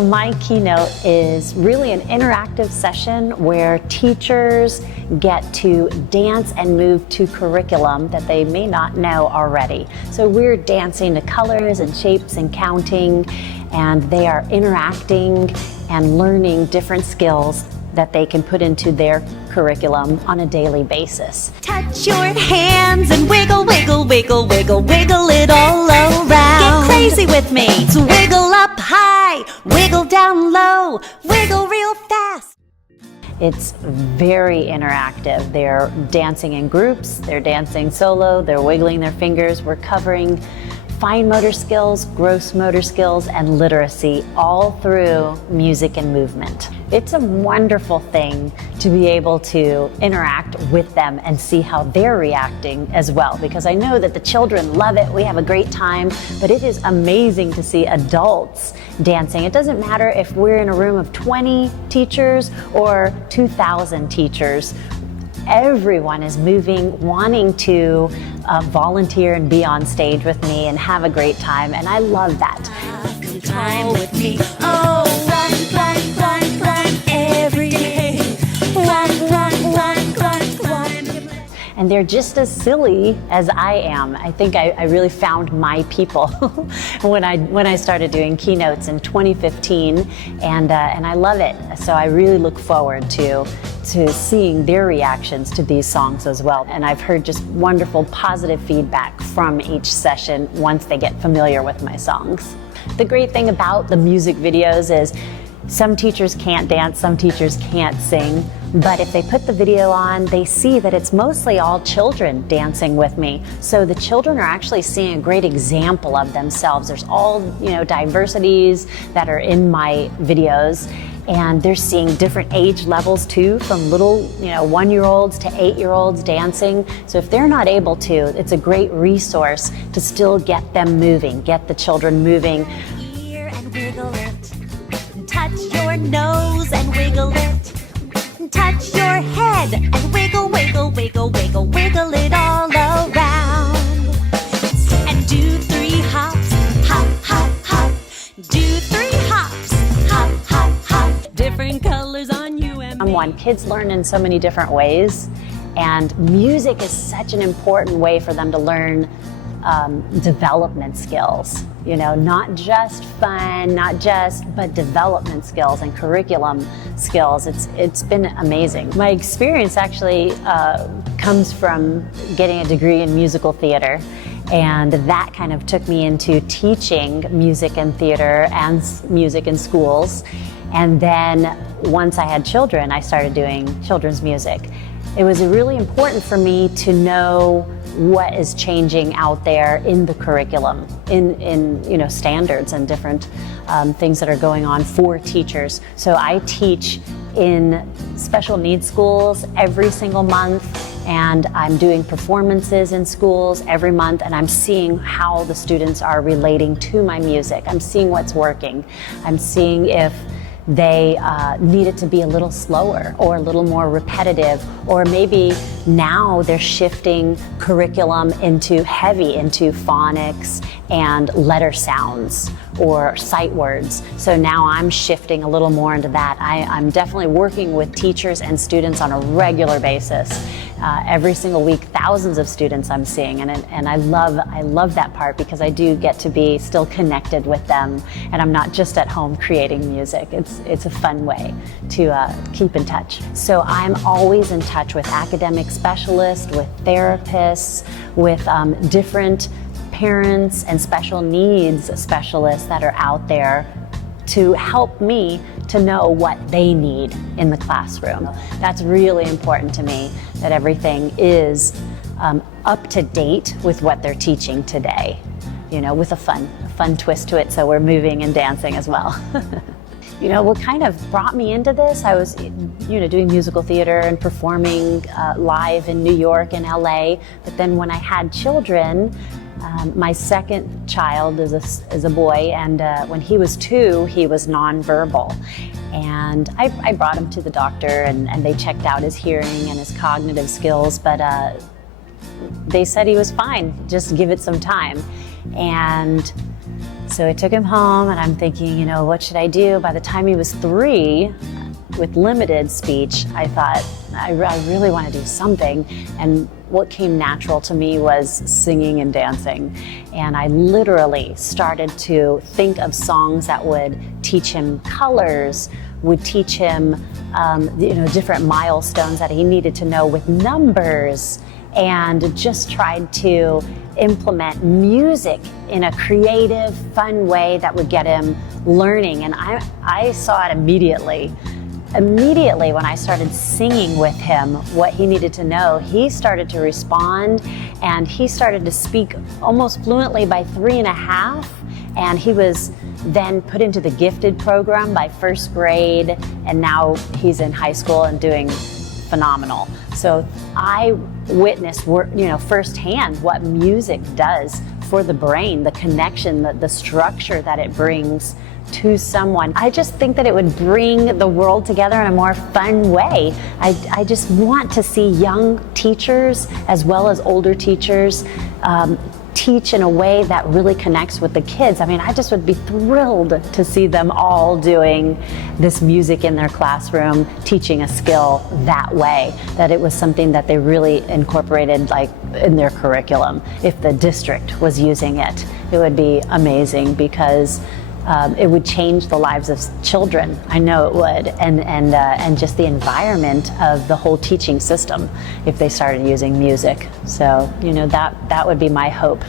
My keynote is really an interactive session where teachers get to dance and move to curriculum that they may not know already. So we're dancing to colors and shapes and counting, and they are interacting and learning different skills that they can put into their curriculum on a daily basis. Touch your hands and wiggle, wiggle, wiggle, wiggle, wiggle it all around. Get crazy with me. So wiggle up high, wiggle down low, wiggle real fast. It's very interactive. They're dancing in groups, they're dancing solo, they're wiggling their fingers. We're covering fine motor skills, gross motor skills, and literacy all through music and movement. It's a wonderful thing to be able to interact with them and see how they're reacting as well, because I know that the children love it, we have a great time, but it is amazing to see adults dancing. It doesn't matter if we're in a room of 20 teachers or 2,000 teachers. Everyone is moving, wanting to volunteer and be on stage with me and have a great time, and I love that. Good time with me. Oh, run every day. Run. And they're just as silly as I am. I think I really found my people when I started doing keynotes in 2015, and I love it. So I really look forward to seeing their reactions to these songs as well. And I've heard just wonderful positive feedback from each session once they get familiar with my songs. The great thing about the music videos is some teachers can't dance, some teachers can't sing, but if they put the video on, they see that it's mostly all children dancing with me. So the children are actually seeing a great example of themselves. There's all, diversities that are in my videos, and they're seeing different age levels too, from little, 1-year-olds to 8-year-olds dancing. So if they're not able to, it's a great resource to still get them moving, get the children moving. Ear and wiggle it. Touch your nose and wiggle it. Touch your head and wiggle, wiggle, wiggle, wiggle, wiggle it all around. And do 3 hops, hop, hop, hop. Do 3 hops, hop, hop, hop. Different colors on you and me. Kids learn in so many different ways, and music is such an important way for them to learn development skills. Not just fun, but development skills and curriculum skills. It's been amazing. My experience actually comes from getting a degree in musical theater, and that kind of took me into teaching music and theater and music in schools. And then once I had children, I started doing children's music. It was really important for me to know what is changing out there in the curriculum, in standards and different things that are going on for teachers. So I teach in special needs schools every single month, and I'm doing performances in schools every month, and I'm seeing how the students are relating to my music. I'm seeing what's working. I'm seeing if they need it to be a little slower or a little more repetitive, or maybe now they're shifting curriculum into phonics and letter sounds or sight words. So now I'm shifting a little more into that. I'm definitely working with teachers and students on a regular basis. Every single week, thousands of students I'm seeing, and I love that part, because I do get to be still connected with them, and I'm not just at home creating music. It's a fun way to keep in touch. So I'm always in touch with academic specialists, with therapists, with different parents and special needs specialists that are out there to help me to know what they need in the classroom. That's really important to me, that everything is up to date with what they're teaching today, with a fun twist to it, so we're moving and dancing as well. What kind of brought me into this, I was doing musical theater and performing live in New York and LA, but then when I had children, my second child is a boy, and when he was 2, he was nonverbal. And I brought him to the doctor, and they checked out his hearing and his cognitive skills, but they said he was fine, just give it some time. And So I took him home, and I'm thinking, what should I do? By the time he was 3, with limited speech, I thought, I really want to do something. And what came natural to me was singing and dancing. And I literally started to think of songs that would teach him colors, would teach him different milestones that he needed to know with numbers, and just tried to implement music in a creative, fun way that would get him learning. And I saw it immediately when I started singing with him what he needed to know. He started to respond, and he started to speak almost fluently by 3.5, and he was then put into the gifted program by 1st grade, and now he's in high school and doing phenomenal. So I witnessed firsthand what music does for the brain, the connection, the structure that it brings to someone. I just think that it would bring the world together in a more fun way. I just want to see young teachers as well as older teachers teach in a way that really connects with the kids. I mean, I just would be thrilled to see them all doing this music in their classroom, teaching a skill that way, that it was something that they really incorporated like in their curriculum. If the district was using it, it would be amazing, because it would change the lives of children. I know it would, and just the environment of the whole teaching system if they started using music. So, that would be my hope.